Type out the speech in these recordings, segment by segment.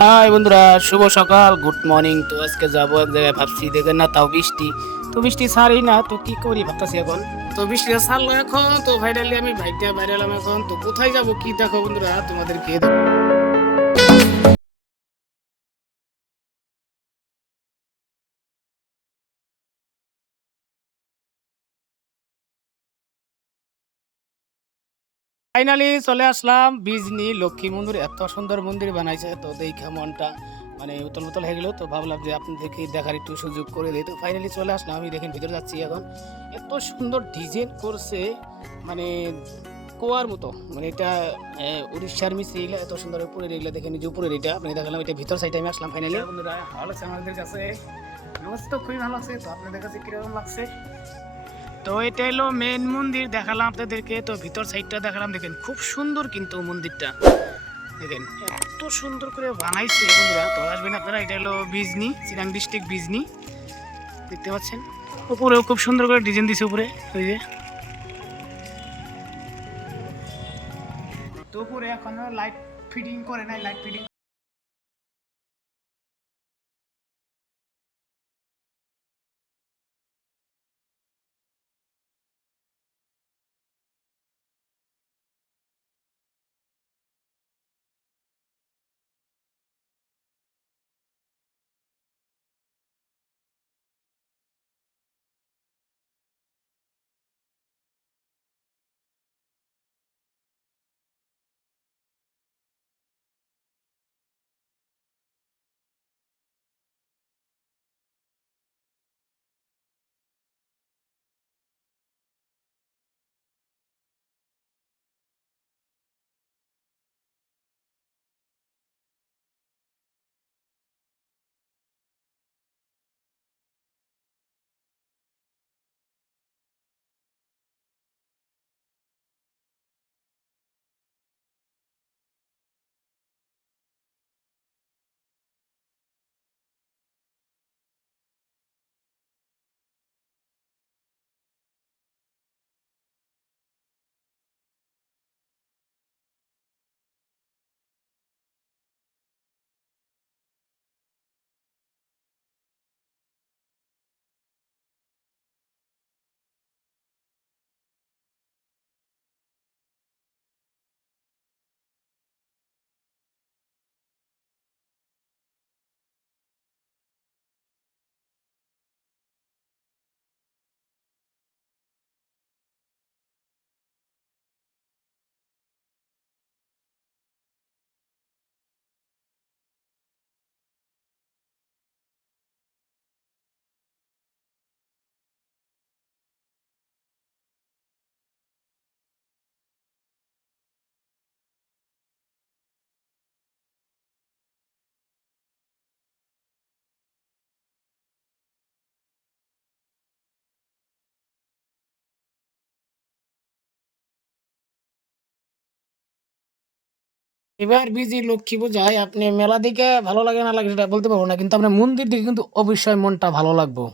High বন্ধুরা, শুভ সকাল, good morning. তো আজকে যাবো এক জায়গায়, ভাবছি দেখেন না, তাও বৃষ্টি। তো বৃষ্টি ছাড়ি না, তো কি করি ভাবতেছি এখন। তো বৃষ্টিটা ছাড়লো এখন, তো ফাইনালি আমি বাইকটা বাইরে এলাম এখন। তো কোথায় যাব কি দেখো বন্ধুরা, তোমাদেরকে ফাইনালি চলে আসলাম বিজনি লক্ষ্মী মন্দির। এত সুন্দর মন্দির বানাইছে, তো দেখে মনটা মানে উতল উতল হয়ে গেল। তো ভাবলাম যে আপনাদেরকে দেখার একটু সুযোগ করে দিই। তো ফাইনালি চলে আসলাম, আমি দেখেন ভিতরে যাচ্ছি এখন। এত সুন্দর ডিজাইন করছে, মানে কুয়ার মতো, মানে এটা উড়িষ্যার মিস্ত্রি, এগুলো এত সুন্দর উপরের, এগুলো দেখেন যে উপরের এটা আপনি দেখালাম, এটা ভিতর সাইডে আমি আসলাম। ফাইনালি বন্ধুরা ভালো লাগছে আমাদের কাছে, ব্যবস্থা তো খুবই ভালো আছে। তো আপনাদের কাছে কিরকম লাগছে? তো এটা হলো মেন মন্দির, দেখালাম আপনাদেরকে। তো ভিতর সাইডটা দেখালাম, দেখেন খুব সুন্দর কিন্তু মন্দিরটা, দেখেন এত সুন্দর করে বানাইছে বন্ধুরা। তো আসবেন আপনারা, এটা হলো বিজনি, চিরাং ডিস্ট্রিক্ট বিজনি, দেখতে পাচ্ছেন। উপরেও খুব সুন্দর করে ডিজাইন দিছে উপরে, ওই যে। তো উপরে এখনো লাইট ফিটিং করে নাই, লাইট ফিটিং। এবার বিজি লক্ষ্মী পূজায় আপনি মেলা দিকে ভালো লাগে না লাগে সেটা বলতে পারবো না, কিন্তু আপনার মন্দির দিকে কিন্তু অবশ্যই মনটা ভালো লাগবে।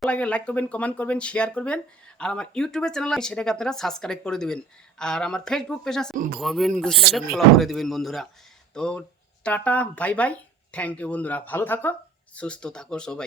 ভালো লাগে লাইক করবেন, কমেন্ট করবেন, শেয়ার করবেন। আর আমার ইউটিউবের চ্যানেল আছে, সেটাকে আপনারা সাবস্ক্রাইব করে দিবেন। আর আমার ফেসবুক পেজ আছে, ভবেন গোস্বামী, ফলো করে দিবেন বন্ধুরা। তো tata, bye bye, thank you বন্ধুরা, ভালো থাকো, সুস্থ থাকো সবাই।